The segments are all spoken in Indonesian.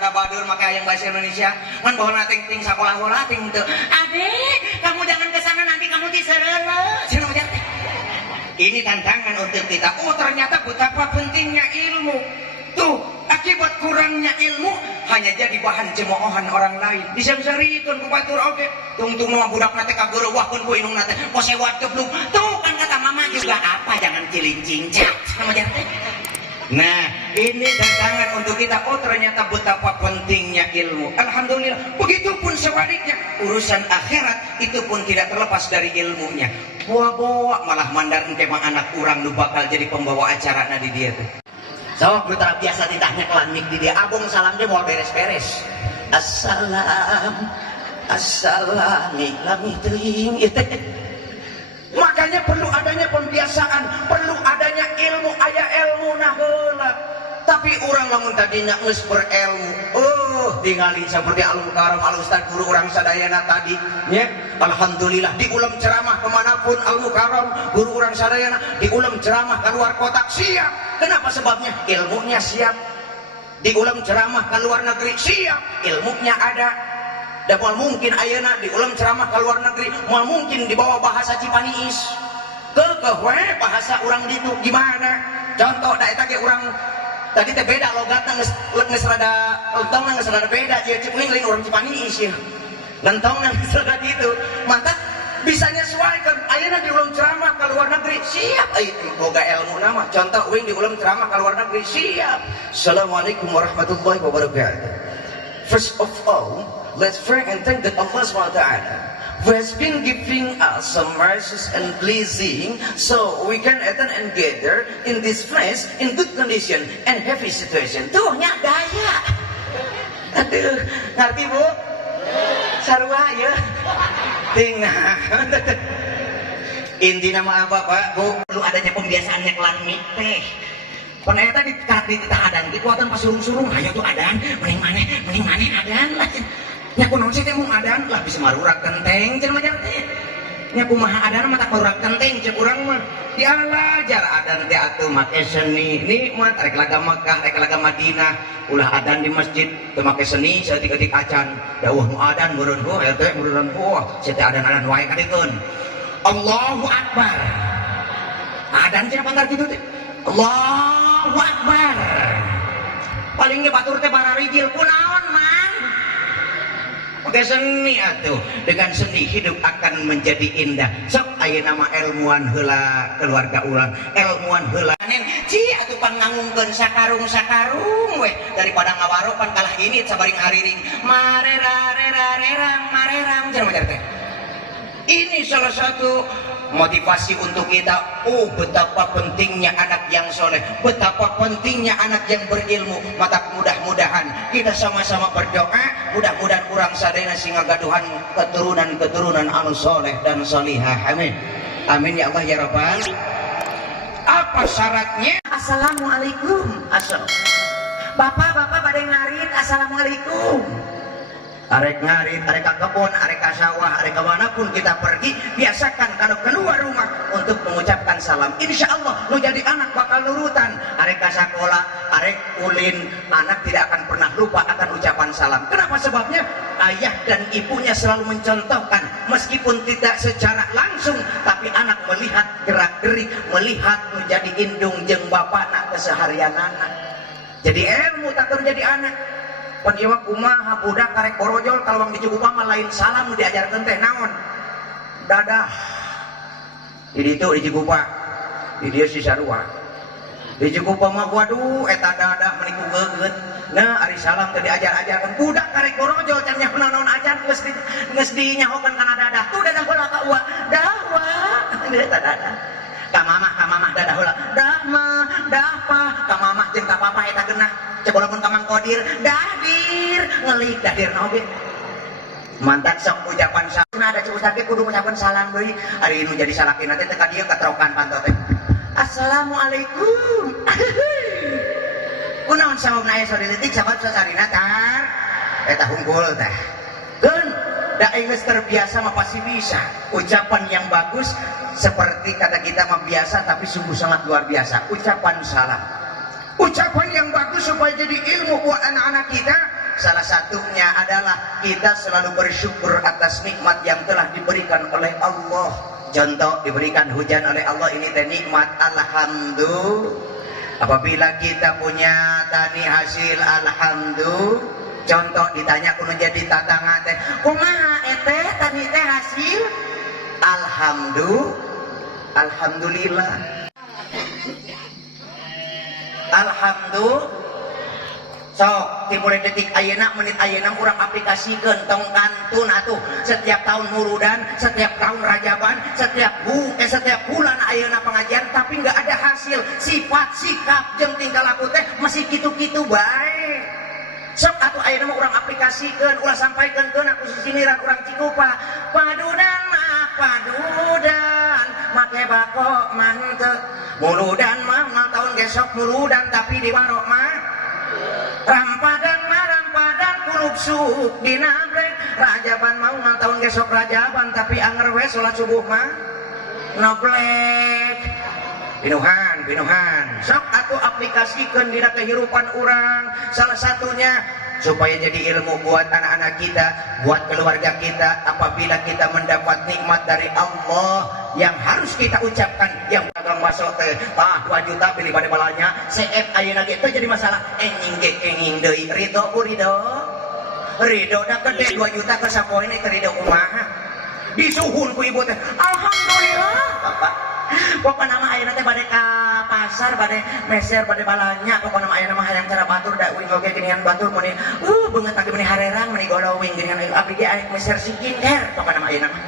rada badur make hayang bahasa Indonesia ngan bawa ting sakola heula ting teu adek kamu jangan kesana nanti kamu disereuleuh cenah mah. Ini tantangan untuk kita. Oh ternyata betapa pentingnya ilmu. Tuh akibat kurangnya ilmu hanya jadi bahan cemoohan orang lain. Disari-sarikeun ku batur oge. Tungtung mah budak nate kageureuwahkeun ku inung nate posewat geblung. Tuh kan kata mama juga apa jangan cilincing cak sama jarte. Nah, ini tantangan untuk kita. Oh ternyata betapa pentingnya ilmu. Alhamdulillah. Begitupun sebaliknya, urusan akhirat itu pun tidak terlepas dari ilmunya. Bawa-bawa malah mandar engke mah anak urang nu bakal jadi pembawa acara di dia tuh. Sok putra biasa ditanya kelamik di dia. Abong salam dia mau beres-beres. Assalam lami teuing. Makanya perlu adanya pembiasaan, perlu adanya ilmu, aya ilmu nah heula. Tapi orang lamun tadinya geus berilmu, tingali seperti Al-Mukarram Al-Ustaz guru orang sadayana tadi, nya. Alhamdulillah di ulam ceramah kemanapun Al-Mukarram guru orang sadayana di ulam ceramah keluar kota siap. Kenapa sebabnya? Ilmunya siap. Di ulam ceramah ke luar negeri siap, ilmunya ada. Dan mal mungkin ayeuna di ulam ceramah ke luar negeri, mal mungkin dibawa bahasa Cipaniis. Kekeh bahasa orang ditu gimana? Contoh da eta ge urang tadi teh beda logatna geus rada lentongna geus rada beda ieu ceuing urang Cipaniis ya. Lentongna geus rada ditu. Maka bisa nyesuaikeun ayeuna di ulam ceramah ke luar negeri siap boga ilmu nama. Contoh uing di ulam ceramah ke luar negeri siap. Assalamualaikum warahmatullahi wabarakatuh. First of all, let's pray and thank that Allah SWT who has been giving us some mercies and blessing so we can attend and gather in this place in good condition and happy situation. Tuh nya gaya. Aduh, ngerti Bu? Sarua ya. Tinggal. Inti nama apa Pak? Bu, perlu adanya pembiasaannya kelamik teh. Peneta di titah adan, kekuatan pas surung-surung, ayo tuh adan, mending maneh adan lah. Nya kunaon sih teh mung adan lah bisa marurak genteng cenah mah teh. Nya kumaha adan mah tak marurak genteng cek urang mah. Dialajar adan teh atuh make seni nikmat rek laga Makkah rek laga Madinah ulah adan di masjid teu make seni saeutik-eutik acan. Dawuh nu adan meureun go eta teh meureun go sia teh adan-adan wae kadikeun. Allahu Akbar. Adan cenah panggar kitu teh. Allahu Akbar. Paling ge batur teh bararijil kunaon man? Pakai seni atuh. Dengan seni hidup akan menjadi indah. Sok ayeuna mah ilmuwan heula keluarga urang, ilmuwan heula. Ci atuh pangangungkeun sakarung-sakarung weh daripada ngawaropan kalah ini sabaring hariring. Marerang cenah mah teh. Ini salah satu motivasi untuk kita. Oh betapa pentingnya anak yang soleh, betapa pentingnya anak yang berilmu. Maka mudah-mudahan kita sama-sama berdoa, mudah-mudahan urang sadayana singa gaduhan keturunan anu soleh dan solihah. Amin amin ya Allah ya Rabbal. Apa syaratnya? Assalamualaikum. Bapak pada ngarit assalamualaikum. Arek ngarit, arek ka kebun, arek ka sawah, arek kemanapun kita pergi, biasakan kalau keluar rumah untuk mengucapkan salam. Insya Allah lo jadi anak bakal nurutan. Arek ka sekolah, arek ulin, anak tidak akan pernah lupa akan ucapan salam. Kenapa sebabnya? Ayah dan ibunya selalu mencontohkan, meskipun tidak secara langsung, tapi anak melihat gerak-gerik, melihat menjadi indung jeung bapakna keseharian anak. Jadi ilmu tak menjadi anak. Penjiwa kumaha budak karek korojol kalawang dicukupa mah lain salam diajarkeun teh naon? Dadah. Di ditu dicukupa. Di dieu si sarua. Dicukupa mah waduh eta dadah meuni ku geugeut. Nah ari salam teh diajar-ajarkeun budak karek korojol can nya naon ajar geus dinyahokeun kana dadah. Tuh dadah heula ka uwa. Dawa. Eta dadah. Ka mamah dadah heula. Dah mah, dah pa, ka mamah jeung ka papa eta geunah. Cebolamun kamang kodir, dahdir, ngelik dahdir naoge. Mantap sok ucapan salam. Ada cukup kudu ucapan salam deui. Ari nu jadi salakina teh ka dieu katrokan pantot teh. Assalamualaikum. Kunaon sababna aya sodeletik sabab sasarina tar eta hungkul teh. Keun da geus terbiasa mah pasti bisa. Ucapan yang bagus seperti kata kita mah biasa tapi sungguh sangat luar biasa. Ucapan salam. Ucapan yang bagus supaya jadi ilmu buat anak-anak kita Salah satunya adalah kita selalu bersyukur atas nikmat yang telah diberikan oleh Allah. Contoh, diberikan hujan oleh Allah, ini teh nikmat. Alhamdulillah. Apabila kita punya tani hasil, alhamdulillah. Contoh, ditanya kuno jadi tatangga teh, kumaha teh tani teh hasil? Alhamdulillah. Alhamdulillah. Sok dimulai detik ayeuna menit ayeuna urang aplikasikeun tong kantun atuh setiap tahun muludan, setiap tahun rajaban, setiap bulan ayeuna pengajian tapi nggak ada hasil. Sifat sikap jeung tingkah laku teh masih kitu-kitu bae. Sok atuh ayeuna mah urang aplikasikeun, ulah sampaikeun keun aku sisiniran urang Cikupa. Padudan make bako manteu. Muludan mah tahun besok muludan tapi di warok mah rampadan kulub suk dinabrek. Rajaban mau tahun besok rajaban tapi anger we salat subuh mah noblek. Pinuhan sok atuh aplikasikeun dina kehidupan urang. Salah satunya supaya jadi ilmu buat anak-anak kita, buat keluarga kita. Apabila kita mendapat nikmat dari Allah yang harus kita ucapkan, yang dagang masuk teh 2 juta pilih pada balanya CF ayeuna ge teh jadi masalah enging deui ridho da gede 2 juta ke sapoe ini ridho kumaha disuhun ku ibu teh alhamdulillah Bapak. Pokoknya nama ayeuna teh bade ka pasar, bade meser, bade balanya. Pokoknya nama ayeuna mah hayang cara batur da wing oge geuningan batur meni beungeut lagi meni harerang meni golowing geuningan abdi ge aya meser skincare. Pokoknya nama ayeuna mah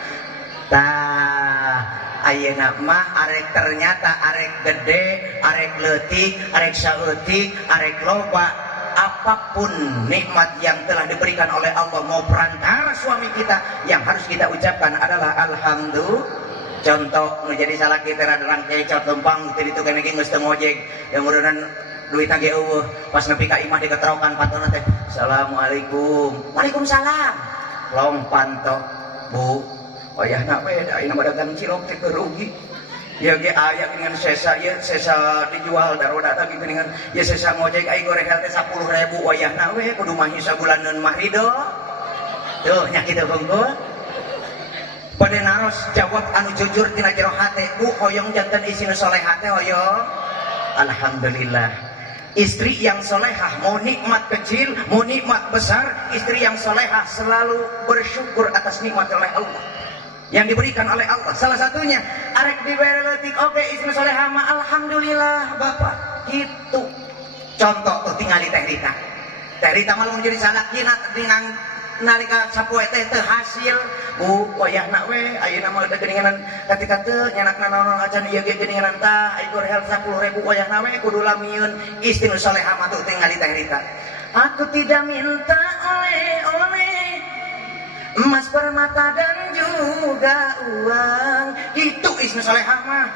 tah ayeuna mah arek ternyata arek gede, arek leutik, arek saeutik, arek loba. Apapun nikmat yang telah diberikan oleh Allah mau perantara suami kita, yang harus kita ucapkan adalah alhamdulillah. Contoh menjadi salah kita radaran kecot lempang tadi itu kena geus teu ngojek yang urunan duit ge eueuh pas nepi ka imah diketerokan pantona teh assalamualaikum. Waalaikumsalam. Long panto Bu wayahna we da ayeuna dagang cilok teh rugi ya ge aya dengan sesa ieu sesa dijual daroda teh geuningan ya sesa ngojek ai goreng teh 10.000 wayahna we kudu mah sabulaneun mah ridho tuh nya kitu hungkul. Pada naros jawab anu jujur tina jero hate Bu hoyong janten isina solehah teh hoyong alhamdulillah. Istri yang solehah mau nikmat kecil mau nikmat besar, istri yang solehah selalu bersyukur atas nikmat oleh Allah yang diberikan oleh Allah. Salah satunya arek dibere leutik oge isina solehah mah alhamdulillah Bapak gitu. Contoh tuh tinggali Teh Rita malah menjadi salakina dengan nalika sapoe teh teu hasil Bu wayahna we ayeuna mah teh geuningan ketika teu nyanakna naon acan ieu ge geuningan tah ai gor hel 10.000 wayahna we kudu lamieun istri nu salehah mah tuh tinggali Teh Rita. Aku tidak minta oleh-oleh emas permata dan juga uang. Itu istri salehah mah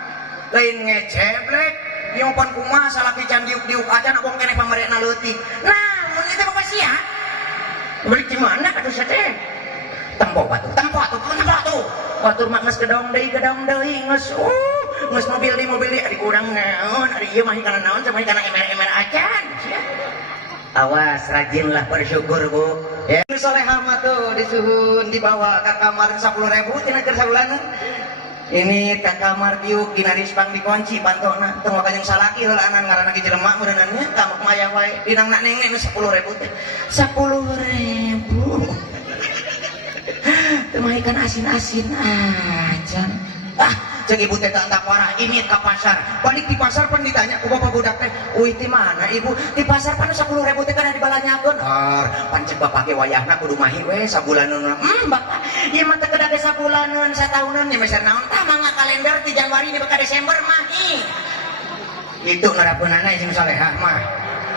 lain ngeceblek nyompan kumaha salaki can diuk-diuk acan abong keneh pamarena leutik. Nah mun kitu mah sia beli di mana kata saya teh tempo batu batur mah geus gedong deui geus mobil di ari urang naon ari ieu mah kana naon sama kana emer-emer acan. Awas rajinlah bersyukur Bu ya. Solehah mah tuh disuhun dibawa ke kamar 10.000 tina keur sabulanan. Ini ke kamar diuk dina rispang dikunci pantona teu makanya salaki heulaanan ngaranna ge jelema meureunannya tamak maya wae dinangna neng 10.000 teh 10.000 teu mah ikan asin-asin acan. Jeung ibu teh teu parah ini ka pasar balik di pasar pan ditanya ku bapak budak teh euy ti mana ibu di pasar pan 10.000 teh kana dibalanyakeun pancet bapak ge wayahna kudu mahi we sabulaneun. Bapak ieu mah teu kedah ge sabulaneun satahuneun nya meser naon tah mangga kalender ti Januari di ka Desember mahi itu narapeunana jeung salehah mah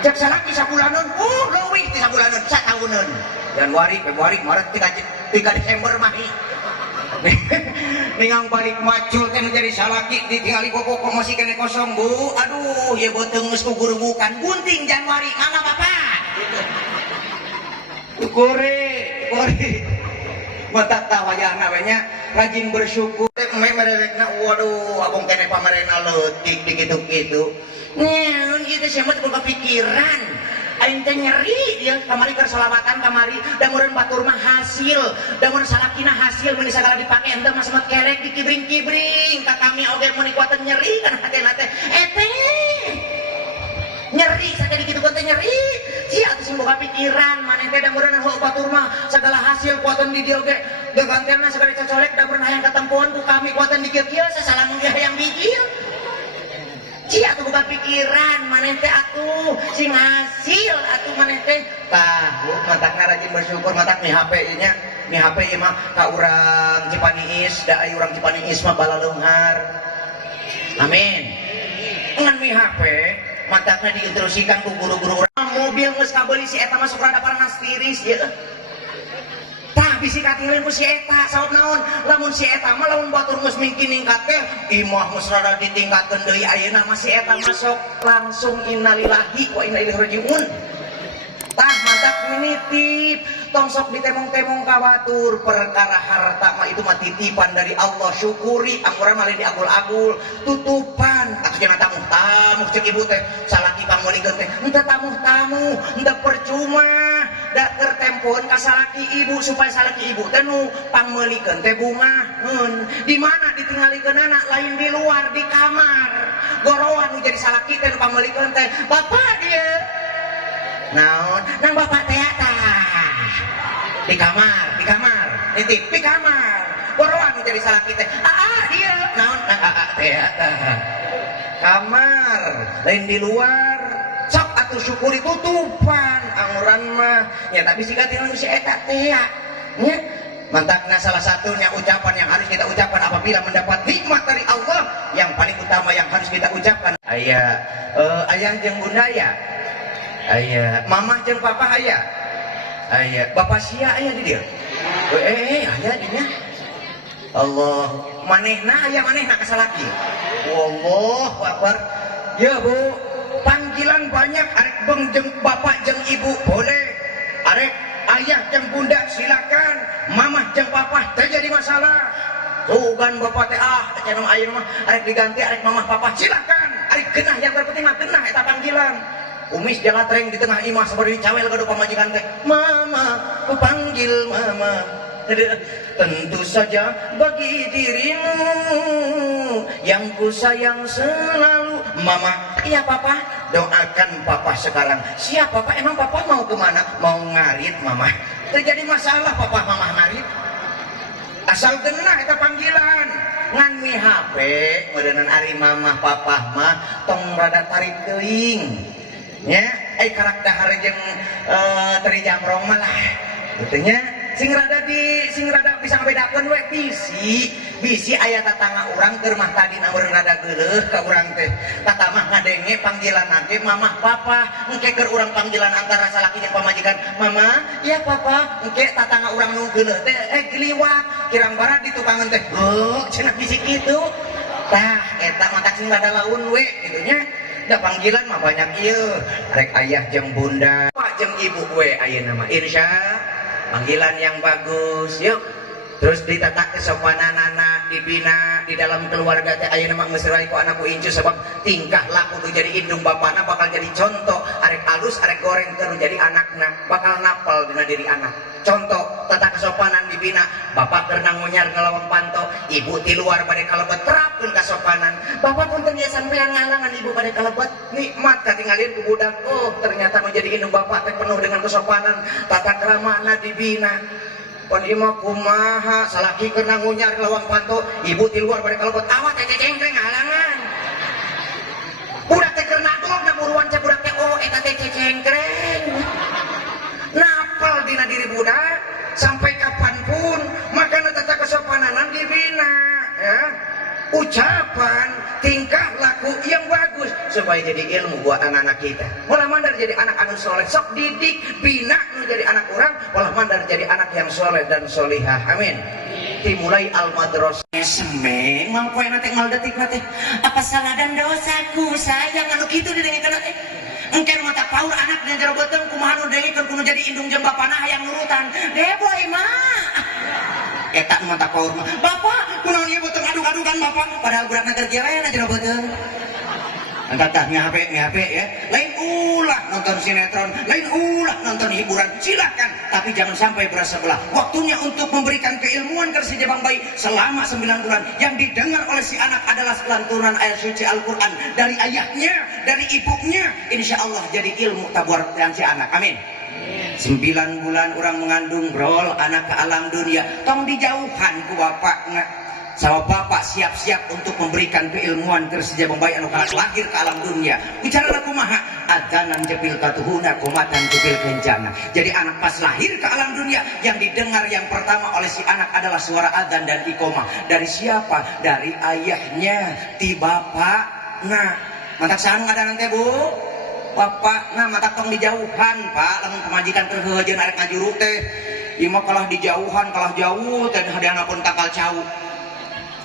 cek salaki sabulaneun leuwih ti sabulaneun satahuneun Januari Februari Maret ti ka Desember mahi ningang balik macul teh jadi salaki ditinggali kok masih kene kosong Bu. Aduh ya beuteung geus ku guru bukan gunting Januari mangga Bapak kore mata tawayahna we nya rajin bersyukur merekna waduh abong kene pamarena leutik dikitu-kitu nyeun ieu teh semut ku kepikiran aing teh nyeri dia kamari keur selawatan kamari da meureun batur mah hasil da mun salakina hasil mun sagala dipake ente mah semet kerek dikibring-kibring ka kami oge mun kuatan nyeri kan hatena teh nyeri sakit kitu teh nyeri sia atuh sing boga pikiran maneh teh da meureun heuh batur mah sagala hasil kuatan di dieu ge gagantenna sagala cocolek da meureun hayang katempuan ku kami kuatan di kieu sasalang ge hayang bijil sia atuh boga pikiran maneh teh atuh sing hasil atuh maneh teh tahu matakna rajin bersyukur matak mi HP nya mi HP ieu mah ka urang Cipaniis da aya urang Cipaniis mah balaleunghar amin ngan mi HP matakna diinstruksikan ku guru-guru mobil geus kabeuli si eta masuk rada panas tiris ieu tah bisi katinggalin ku si eta sabab naon lamun si eta mah lamun batur geus mingkin ningkat teh imah geus rada ditingkatkeun deui ayeuna mah si eta masuk langsung innalillahi wa inna ilaihi rajiun tah matak nitip tong sok ditemong-temong ka batur perkara harta mah itu mah titipan dari Allah syukuri ampura mah lain diagul-agul tutupan atuh jangan tamu-tamu cek ibu teh salaki pangolikeun teh henteu tamu-tamu henteu percuma da keur tempoan ka salaki ibu supaya salaki ibu teh nu pangmeulikeun teh bungaheun di mana ditinggalikeunana lain di luar di kamar gorowan nu jadi salaki teh nu pangmeulikeun teh bapak dia naon nang bapak teh di kamar nitip di kamar gorowan nu jadi salaki teh dia naon nang teh kamar lain di luar sok atuh syukuri tutupan amuran mah ya tapi sih katingan si eta teh ya mantakna salah satunya ucapan yang harus kita ucapkan apabila mendapat nikmat dari Allah yang paling utama yang harus kita ucapkan aya ayah jeung bunda ya aya mamah jeung papa aya aya bapak sia aya di dieu aya dinya Allah manehna aya manehna ka salaki Allahu akbar ya Bu panggilan banyak arek beng jeung bapak jeung ibu boleh arek ayah jeung bunda silakan mamah jeung papa teh jadi masalah tugan bapak teh cenah ayeuna mah arek diganti arek mamah papa silakan arek geunah yang terpenting mah geunah eta panggilan umis jalatreng di tengah imah seperti cawel kado pamajikan teh mama ku panggil mama tentu saja bagi dirimu yang ku sayang selalu mama iya papa doakan papa sekarang siap papa emang papa mau kemana mau ngarit mama terjadi masalah papa mama ngarit asal genah eta panggilan ngan mi HP meureunnan ari mama papa mah tong rada tarik teuing nya karak dahar jeung teri jamrong mah lah kitu nya sing rada bisa ngabedakeun we bisi aya tatangga urang keur mah tadi meureun rada geuleuh ka urang teh tata mah ngadenge panggilan nanti mamah papa engke keur urang panggilan antara salaki jeung pamajikan mama iya papa engke tatangga urang nu geuleuh teh geliwat kirang bara di tukangan teh cenah bisi kitu tah eta matak sing rada laun we kitu nya da panggilan mah banyak ieu rek ayah jeung bunda jeung ibu we ayeuna mah insya panggilan yang bagus yuk terus ditata kesopananana dibina di dalam keluarga teh ayeuna mah geus rai ku anakku incu sebab tingkah laku tu jadi indung bapana bakal jadi contoh arek alus arek goreng teu jadi anakna bakal napal dina diri anak contoh tata kesopanan dibina bapak keur ngonyar ngelawang panto ibu di luar bade kalebet terapkeun kasopanan bapak punten ya sampean ngalangan ibu bade kalebet nikmat katinggalin ku budak ternyata menjadi indung bapak teh penuh dengan kesopanan tata keramana dibina pon imah kumaha salaki keur ngonyar ngelawang panto ibu di luar bade kalebet awas teh cengkreng ngalangan budak teh keur nadog na buruan cek budak teh eta teh cengkreng napal dina diri budak sampai kapanpun makanya tata kesopananan dibina ya ucapan tingkah laku yang bagus supaya jadi ilmu buat anak-anak kita malah mandar jadi anak anu soleh sok didik bina nu jadi anak orang malah mandar jadi anak yang soleh dan solihah amin dimulai al-madrasah semeng mangpoe nanti ngal detik nanti apa salah dan dosaku sayang anu kitu didengekeun teh engke mata paur anak dan jero beuteung kumaha nu dengikeun kudu jadi indung jeung bapana hayang nurutan boy mah eta mata paur mah bapak kunaon ieu beuteung aduk-adukan bapak padahal budak keur kieu we na jero beuteung angkat tah mi HP ya lain ulah nonton sinetron, lain ulah nonton hiburan, silahkan, tapi jangan sampai berasa belah. Waktunya untuk memberikan keilmuan ke si jabang bayi selama 9 bulan. Yang didengar oleh si anak adalah lantunan ayat suci Al-Quran dari ayahnya, dari ibunya. Insya Allah jadi ilmu tabuar dan si anak. Amin. 9 bulan orang mengandung brol anak ke alam dunia, tong dijauhan ku bapakna. Sama bapak siap-siap untuk memberikan keilmuan ke si jabang bayi anu lahir ke alam dunia. Bicara kumaha adanan jepil katuhuna kumatan jepil kencana. Jadi anak pas lahir ke alam dunia, yang didengar yang pertama oleh si anak adalah suara adzan dan iqomah. Dari siapa? Dari ayahnya, ti bapak. Nah, mantak sanu ngadanan teh bu, bapak. Nah, mantak tong dijauhan pak, lamun pemajikan kerhejeun arek ngajuru teh. Ima kalah dijauhan, kalah jauh teh hadiahna pun takal cau.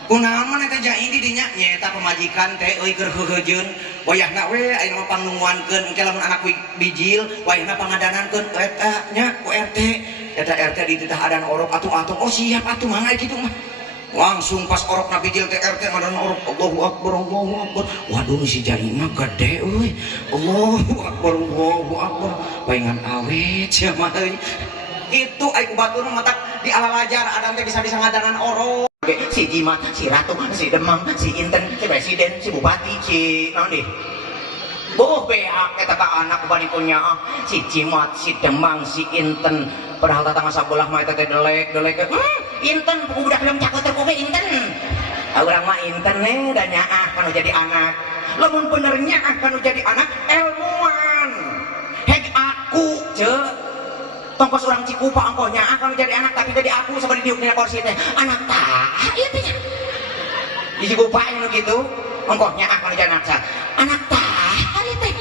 Kunaon mah eta jadi dinya nyeta pemajikan teh euy keur heuheujeun wayahna we aya mah pangnungguankeun engke lamun anak bijil wayahna pangadanankeun eta nya ku RT eta RT dititah adan orok atuh-atuh oh siap atuh mangga kitu mah langsung pas orokna bijil teh RT ngadan orok Allahu Akbar waduh si jari mah gede euy Allahu Akbar paingan awet sia mah euy itu ai ku batur mah di alalajar adan teh bisa ngadangan orok si Jimat, si Ratu, si Demang, si Inten, si Presiden, si Bupati, si nanti boh beak eta ka anak banikunya si Jimat, si Demang, si Inten padahal tatangga sabelah mah eta teh delek Inten budak belum cakuter ku Inten urang mah Inten da nyaah kanu jadi anak lamun benernya kanu jadi anak ilmuwan hek aku ceuk tongkos orang Cikupa angkonya akan jadi anak tapi jadi aku seperti diuk dina kursi teh anak tah ieu teh di Cikupa anu gitu angkonya akan jadi anak tah ieu teh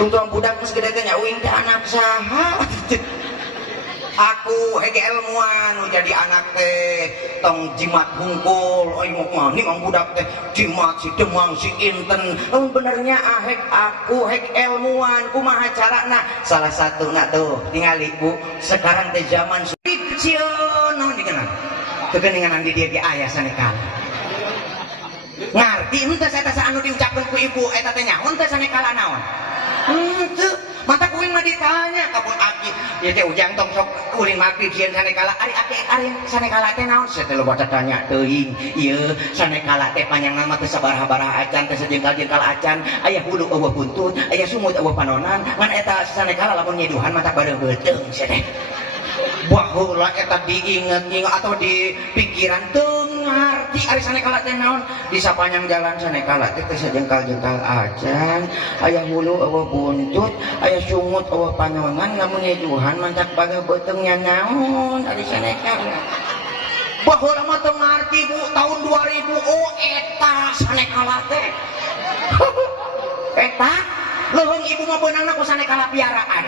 tungtung budak geus gede teh nya uing teh anak saha aku hege ilmuwan nu jadi anak teh tong Jimat hungkul oi mah mani mang budak teh Jimat si Demang si Inten lamun benernya hek aku hek ilmuwan kumaha carana salah satuna tuh ningali Bu sekarang teh zaman sieun naon dikenal teu geuningan di dieu ge aya sanekal ngarti henteu eta anu diucapkeun ku ibu eta teh nyaho teh sanekala naon henteu mata kuing mah ditanya kapun aki ya teh ujang tong sok ulin magrib sieun sanekala ari sanekala teh naon saya teh loba tanya teuing ieu sanekala teh panjangna mah teu sabaraha-baraha acan teh sajengkal-jengkal acan aya hulu eueuh buntut aya sumut eueuh panonan ngan eta sanekala lamun nyeduhan mata bareng beuteung sia teh baheula eta diinget-inget atau di pikiran teu ngarti ari sanekala teh naon di sapanjang jalan sanekala teh sajengkal-jengkal acan aya hulu eueuh buntut aya sumut eueuh panonan lamun nyeduhan mantak bagah beuteung nya naon ari sanekala baheula mah teu ngarti Bu tahun 2000 oh eta sanekala teh eta leuweung ibu mah beunangna ku sanekala piaraan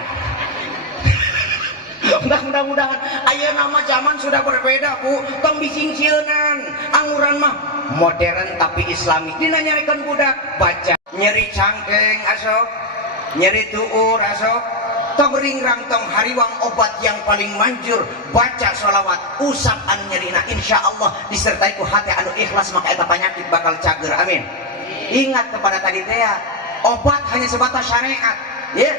mudah-mudahan ayeuna mah zaman sudah berbeda Bu tong bising-sieunan anguran mah modern tapi islami dina nyarikeun budak baca nyeri cangkeng asok nyeri tuur asok tong ringrang tong hariwang obat yang paling manjur baca sholawat usap anu nyerina insyaallah disertai ku hati anu ikhlas maka eta penyakit bakal cager amin ingat kepada tadi teh obat hanya sebatas syariat ya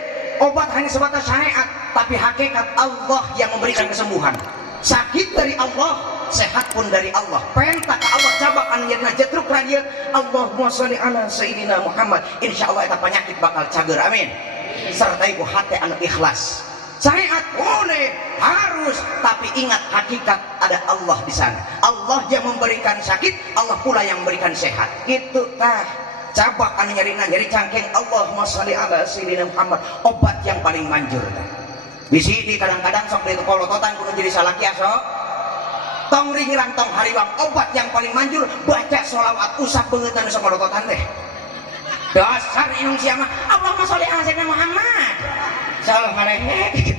obat hanya sebatas syariat tapi hakikat Allah yang memberikan kesembuhan sakit dari Allah sehat pun dari Allah perintah ke Allah cabak anu nyerina jetruk radio Allahumma sholli ala sayyidina Muhammad insyaallah eta penyakit bakal cager amin sertai ku hati anu ikhlas syariat boleh harus tapi ingat hakikat ada Allah di sana Allah yang memberikan sakit Allah pula yang memberikan sehat gitu tah cabak anu nyeri cangkeng Allahumma sholli ala sayyidina Muhammad obat yang paling manjur bisi di kadang-kadang sok di kolototan kudu jadi salaki asok tong ringrang tong hariwang obat yang paling manjur baca sholawat usap beungeut sok kolototan teh dasar inung sia mah Allahumma sholli ala sayyidina Muhammad sallallahu alaihi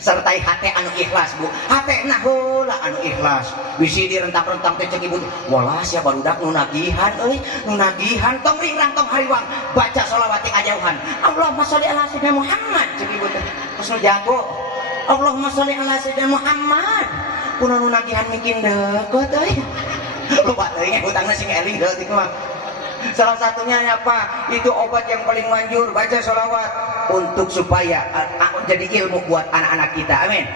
sertai hati anu ikhlas Bu hati nah heula anu ikhlas bisi direntak-rentak teh cek ibu walah sia barudak nu nagihan euy nu nagihan tong ringrang tong hariwang baca sholawat ajauhan Allahumma sholli ala sayyidina Muhammad cek ibu teh geus nu jago Allahumma sholli ala sayyidina Muhammad kunaon nu nagihan mungkin deukeut euy loba teuing hutangna sing eling deuh ti mah Salah satunya apa? Itu obat yang paling manjur, baca sholawat untuk supaya jadi ilmu buat anak-anak kita. Amin.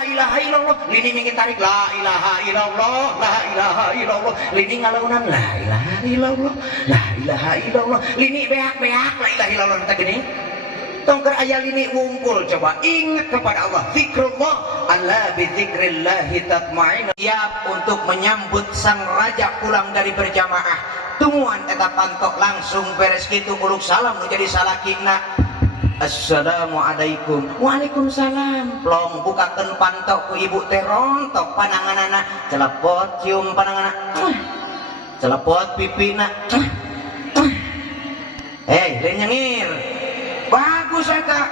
La ilaha illallah, lini mingin tarik la ilaha illallah, la ilaha illallah, lini ngalaunan la ilaha illallah, la ilaha illallah, lini beak la ilaha illallah kita gini. Tongker ayat ini ngumpul, coba ingat kepada Allah. Zikrullah, ala bi dzikrillahi tatma'in. Siap untuk menyambut sang raja pulang dari berjamaah. Tungguan eta pantok langsung beres gitu uluk salam nu jadi salakina. Assalamualaikum. Waalaikumsalam. Plong bukakeun pantok ku ibu teh rontok pananganana, celepot cium pananganana. Celepot pipina. Lain nyengir. Bagus eta.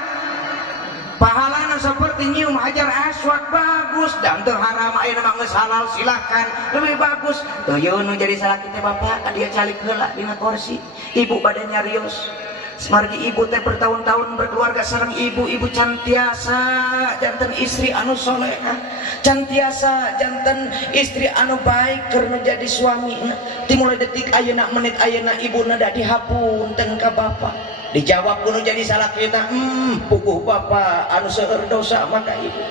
Pahalana seperti nyium hajar aswad, bagus. Dan teu haram ayeuna mah geus halal, silakan. Lebih bagus. Teu yeun nu jadi salakina bapak dia calik heula dina kursi. Ibu badannya rios. Margi ibu teh bertahun-tahun berkeluarga sareng ibu cantiasa janten istri anu solehah, cantiasa janten istri anu baik keur jadi suami. Timulai detik ayeuna menit ayeuna ibuna da dihapunten ka bapak. Dijawab kudu jadi salah kita, puguh bapak anu seueur dosa maka ibu.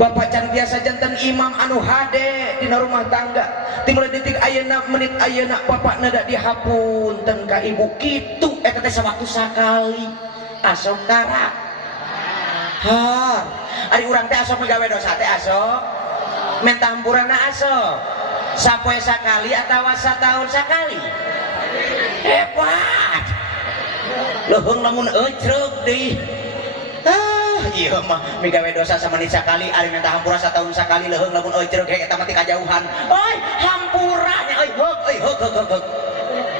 Bapak cantiasa janten imam anu hade dina rumah tangga. Timulai detik ayeuna menit ayeuna bapak nada dihapunten ka ibu kitu eta teh sawaktu sakali. Asok tara. Ari urang teh asok gawe dosa teh asok. Mentah hampurana asok. Sapoe sakali atawa satahun sakali. Hebat. Leuheung lamun ecreug deui. Iya mah migawe dosa samanit sakali ari minta hampura satahun sakali leuheung lamun ecreug he eta mah ti kajauhan. Oi hampura heug.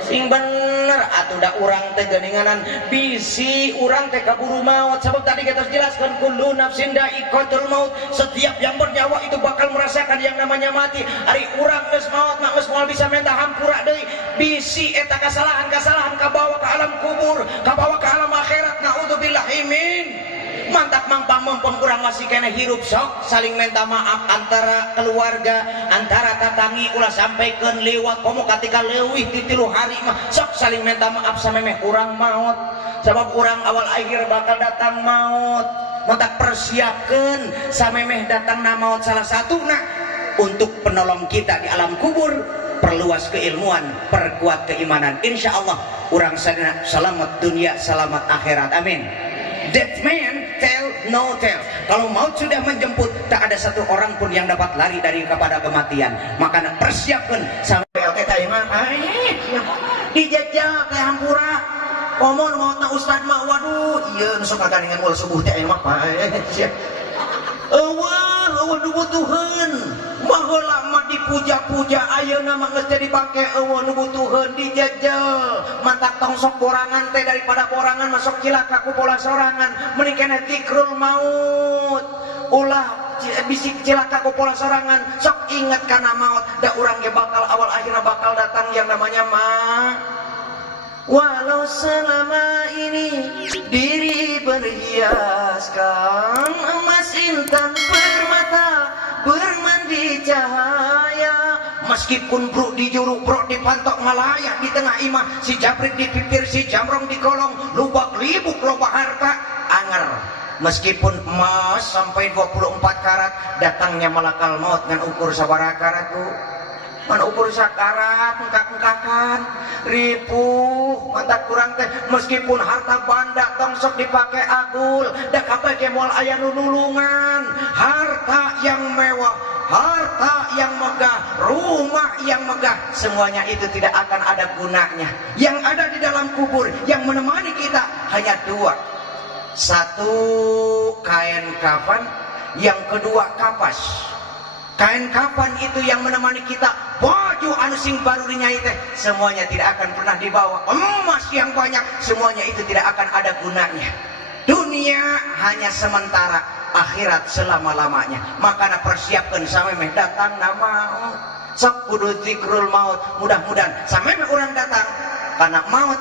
Sing bener atuh da urang teh geuninganan bisi urang teh kaburu maut sabab tadi kita jelaskan kullu nafsin dha'iqatul maut, setiap yang bernyawa itu bakal merasakan yang namanya mati. Ari urang geus maot mah geus moal bisa minta hampura deui bisi eta kasalahan kabawa ka alam kubur, kabawa ka alam akhirat. Naudzubillahi min. Mantap mangpang mumpung kurang masih kena hirup sok saling minta maaf antara keluarga, antara tatangi ulah sampaikan lewat komo ketika leuwih di 3 hari mah sok saling minta maaf samemeh kurang maut sebab kurang awal akhir bakal datang maut. Mantap persiapkan samemeh datang na maut salah satu untuk penolong kita di alam kubur. Perluas keilmuan, perkuat keimanan, insya Allah urang sadana selamat dunia selamat akhirat, amin. Dead man tell no tell. Kalau maut sudah menjemput, tak ada satu orang pun yang dapat lari dari kepada kematian. Maka persiapkan sampai kita iman. Dijajal teh hampura. Omon mautna ustad mah waduh, ieu nu sok kaganingan ul subuh teh mah eueuh nubutuheun. Baheula mah dipuja-puja ayeuna mah geus jadi bangke eueuh nubutuheun dijajal. Mantak tong sok borangan teh daripada borangan masuk cilaka ku pola sorangan. Mending keneh zikrul maut. Ulah bisik cilaka ku pola sorangan. Sok inget kana maut. Da urang ge bakal awal akhirna bakal datang yang namanya walau selama ini diri berhiaskan emas intan permata bermandi cahaya, meskipun bro di juruk bro dipantok ngalayak di tengah imah, si jabrik dipikir si jamrong di kolong, lubak libuk loba harta anger. Meskipun emas sampai 24 karat, datangnya malakal maut dengan ukur sabaraha karat bu. Man ukur sakarat engkak-engkakan ripuh mata kurang teh meskipun harta banda tongsok dipakai agul da kabeh ge moal aya nulungan. Harta yang mewah, harta yang megah, rumah yang megah, semuanya itu tidak akan ada gunanya. Yang ada di dalam kubur yang menemani kita hanya 2. Satu kain kafan, yang kedua kapas. Kain kafan itu yang menemani kita, baju anu sing baru dinyai teh semuanya tidak akan pernah dibawa. Emas yang banyak semuanya itu tidak akan ada gunanya. Dunia hanya sementara, akhirat selama-lamanya. Makanya persiapkan sampai meh datang nama sok kudu zikrul maut. Mudah-mudahan sampai meh urang datang karena maut